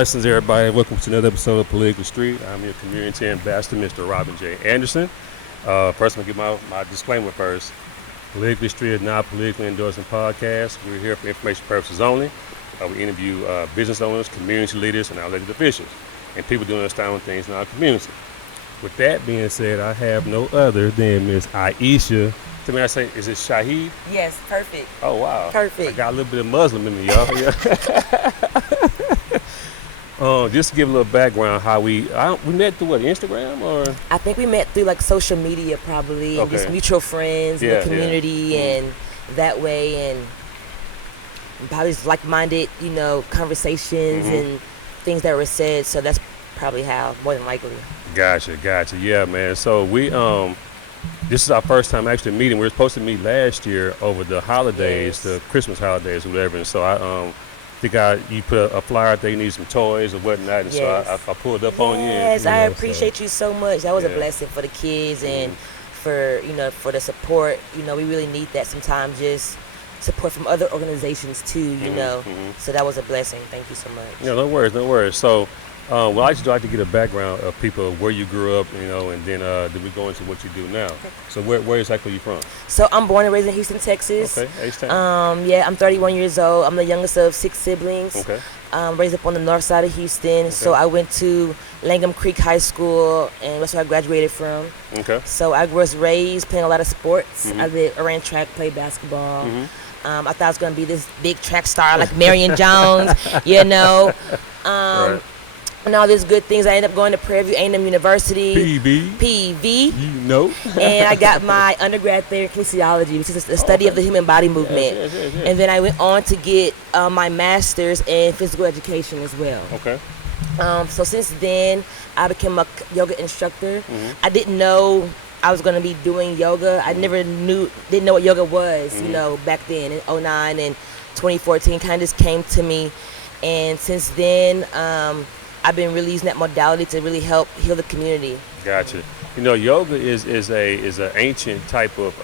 Blessings, everybody. Welcome to another episode of Politically Street. I'm your community ambassador, Mr. Robin J. Anderson. First, I'm going to give my disclaimer first. Politically Street is not a politically endorsing podcast. We're here for information purposes only. We interview business owners, community leaders, and our elected officials, and people doing astounding things in our community. With that being said, I have no other than Miss Aisha. To me, I say, is it Shahid? Yes, perfect. Oh, wow. Perfect. I got a little bit of Muslim in me, y'all. Yeah. Just to give a little background, how we met through what, Instagram or? I think we met through like social media probably, and just mutual friends in the community, and that way, and probably just like-minded, conversations and things that were said. So that's probably how, more than likely. Gotcha. Yeah, man. So we this is our first time actually meeting. We were supposed to meet last year over the holidays, the Christmas holidays or whatever. And so I think you put a flyer out there, you need some toys or whatnot. And so I pulled up on you. Yes, I appreciate you so much. That was a blessing for the kids and for the support. We really need that sometimes, just support from other organizations too, So that was a blessing. Thank you so much. Yeah, no worries. So I just like to get a background of people, where you grew up, and then we go into what you do now. Okay. So where exactly are you from? So I'm born and raised in Houston, Texas. Okay, H-Town. I'm 31 years old. I'm the youngest of 6 siblings. Okay. Raised up on the north side of Houston. Okay. So I went to Langham Creek High School, and that's where I graduated from. Okay. So I was raised playing a lot of sports. I ran track, played basketball. I thought I was going to be this big track star like Marion Jones, Right. And all these good things. I ended up going to Prairie View A&M University. PV. And I got my undergrad there in kinesiology, which is the study of the human body movement. Yes. And then I went on to get my master's in physical education as well. Okay. So since then, I became a yoga instructor. I didn't know I was going to be doing yoga. I didn't know what yoga was, back then in 2009 and 2014. Kind of just came to me. And since then, I've been really using that modality to really help heal the community. Gotcha. Yoga is an ancient type of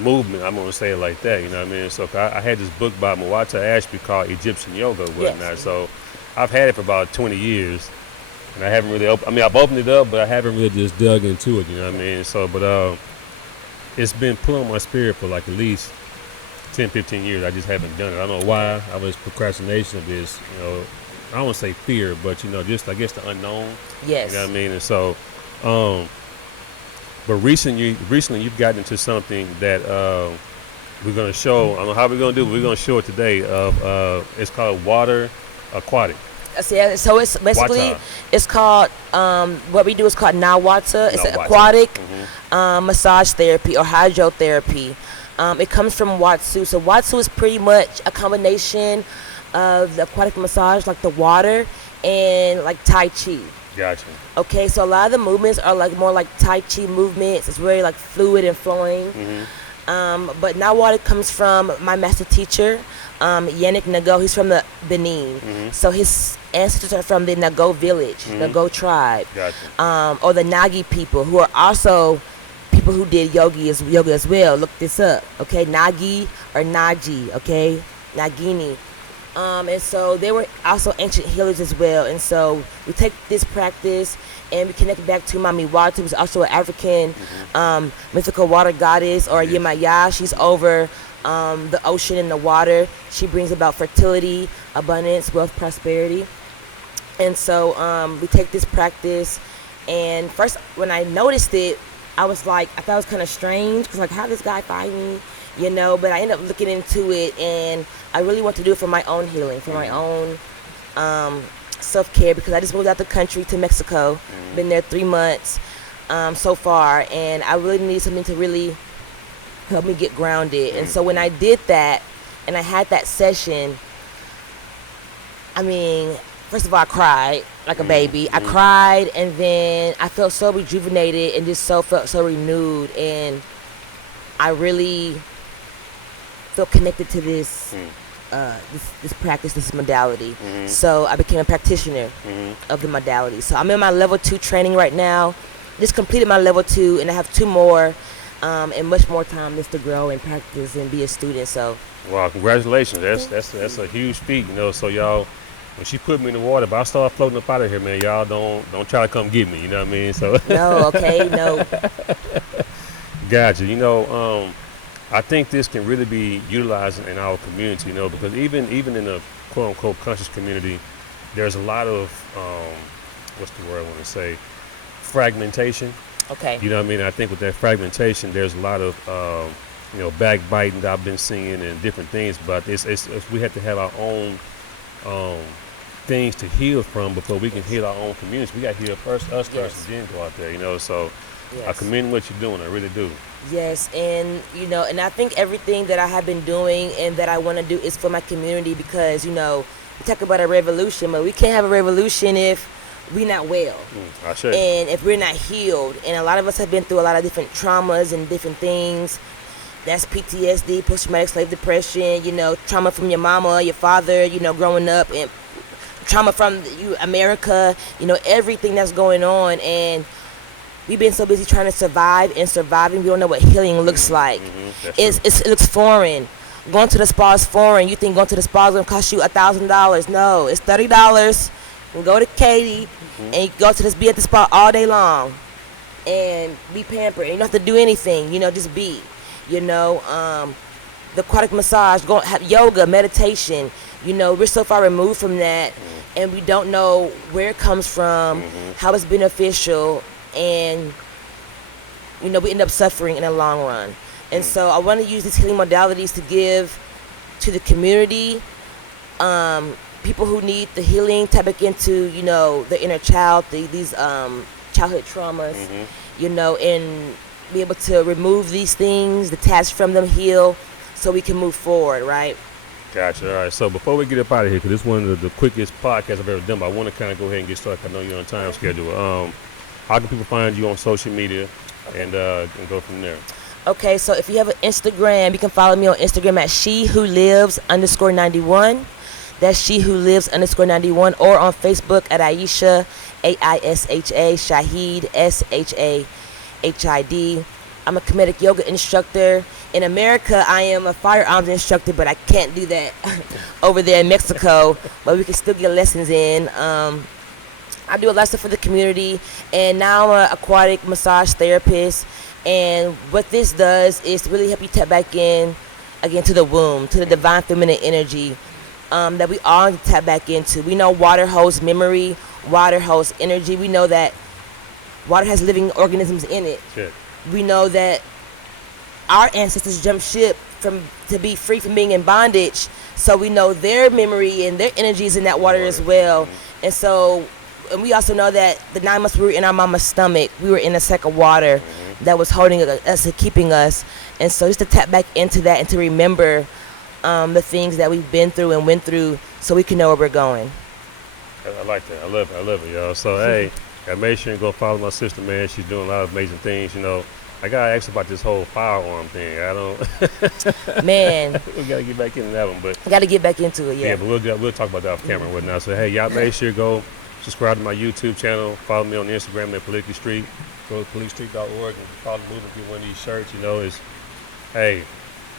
movement. I'm gonna say it like that. You know what I mean? So I had this book by MamiWata Aquatic called Egyptian Yoga, and whatnot. Yes. So I've had it for about 20 years, and I haven't really. I've opened it up, but I haven't really just dug into it. You know what I mean? So, but it's been pulling my spirit for like at least 10, 15 years. I just haven't done it. I don't know why. I was procrastination of this. I don't want to say fear, but just I guess the unknown. Yes. You know what I mean? And so, but recently you've gotten into something that we're gonna show. I don't know how we're gonna do it, but we're gonna show it today. It's called MamiWata Aquatic. So it's basically it's called what we do is called MamiWata. It's an aquatic massage therapy or hydrotherapy. It comes from Watsu. So Watsu is pretty much a combination of the aquatic massage, like the water, and like Tai Chi. Gotcha. Okay, so a lot of the movements are like more like Tai Chi movements. It's very like fluid and flowing. But MamiWata comes from my master teacher, Yannick Nago. He's from the Benin. So his ancestors are from the Nago village, Nago tribe. Gotcha. Or the Nagi people, who are also people who did yoga as well. Look this up, okay? Nagi or Naji, okay? Nagini. And so they were also ancient healers as well. And so we take this practice and we connect it back to MamiWata, who's also an African mythical water goddess, or Yemaya. She's over the ocean and the water. She brings about fertility, abundance, wealth, prosperity. And so we take this practice, and first when I noticed it, I thought it was kind of strange, because like, how did this guy find me? But I ended up looking into it, and I really want to do it for my own healing, for my own self-care, because I just moved out the country to Mexico. Been there 3 months so far, and I really need something to really help me get grounded. And so when I did that, and I had that session, first of all, I cried like a baby. I cried, and then I felt so rejuvenated and just felt so renewed, and I really feel connected to this this practice, this modality. So I became a practitioner of the modality. So I'm in my level 2 training right now. Just completed my level 2, and I have 2 more and much more time just to grow and practice and be a student. So wow, congratulations. That's a huge feat, So y'all, when she put me in the water, but I started floating up out of here, man. Y'all don't try to come get me. You know what I mean? So No, okay, no. gotcha. I think this can really be utilized in our community. Because even in a quote unquote conscious community, there's a lot of what's the word I want to say? Fragmentation. Okay. You know what I mean? I think with that fragmentation, there's a lot of backbiting that I've been seeing and different things. But it's we have to have our own things to heal from before we can heal our own community. We got to heal us first, and then go out there. So I commend what you're doing. I really do. Yes, and and I think everything that I have been doing and that I want to do is for my community, because we talk about a revolution, but we can't have a revolution if we're not well, and if we're not healed. And a lot of us have been through a lot of different traumas and different things. That's PTSD, post-traumatic slave depression, trauma from your mama, your father, growing up, and trauma from America, everything that's going on. And we've been so busy trying to survive and surviving, we don't know what healing looks like. It looks foreign. Going to the spa is foreign. You think going to the spa is going to cost you $1,000. No, it's $30. You go to Katie and you go to be at the spa all day long and be pampered. And you don't have to do anything, just be. The aquatic massage, have yoga, meditation. We're so far removed from that, and we don't know where it comes from, how it's beneficial, and we end up suffering in the long run. And so I want to use these healing modalities to give to the community, people who need the healing, tap back into the inner child, these childhood traumas, and be able to remove these things, detach from them, heal, so we can move forward, right? Gotcha. All right. So before we get up out of here, because this is one of the quickest podcasts I've ever done, but I want to kind of go ahead and get started. I know you're on a time schedule. How can people find you on social media and go from there? Okay, so if you have an Instagram, you can follow me on Instagram at shewholives_91. That's shewholives_91, or on Facebook at Aisha, Aisha, Shahid, Shahid. I'm a comedic yoga instructor. In America, I am a firearms instructor, but I can't do that over there in Mexico. But we can still get lessons in. I do a lot of stuff for the community, and now I'm an aquatic massage therapist. And what this does is to really help you tap back in, again, to the womb, to the divine feminine energy that we all need to tap back into. We know water holds memory, water holds energy. We know that water has living organisms in it. Shit. We know that our ancestors jumped ship to be free from being in bondage. So we know their memory and their energy is in that water as well. And so, and we also know that the 9 months we were in our mama's stomach, we were in a sack of water that was holding us and keeping us. And so just to tap back into that and to remember the things that we've been through and went through, so we can know where we're going. I like that. I love it, y'all. So, hey, I made sure and go follow my sister, man. She's doing a lot of amazing things, I got to ask about this whole firearm thing. I don't... Man. We got to get back into that one, but... Got to get back into it, yeah. Yeah, but we'll talk about that off camera and whatnot. So, hey, y'all make sure go subscribe to my YouTube channel. Follow me on Instagram at PoliticallyStreet. Go to PoliticallyStreet.org and follow the movement. Get one of these shirts.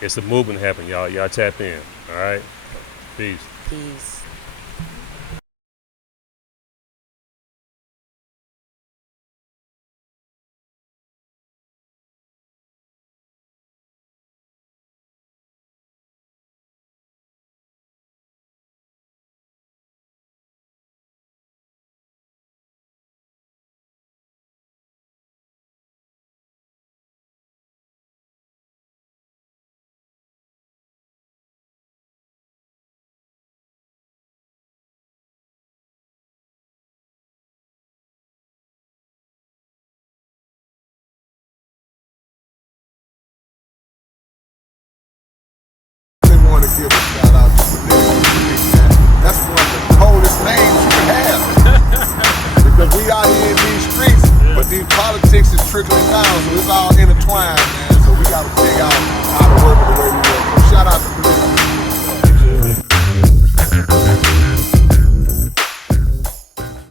It's a movement happening, y'all. Y'all tap in. All right? Peace. Peace. Want to give a shout out to PoliticallyStreet, man. That's one of the coldest names you can have. Because we out here in these streets, but these politics is trickling down, so it's all intertwined, man. So we got to figure out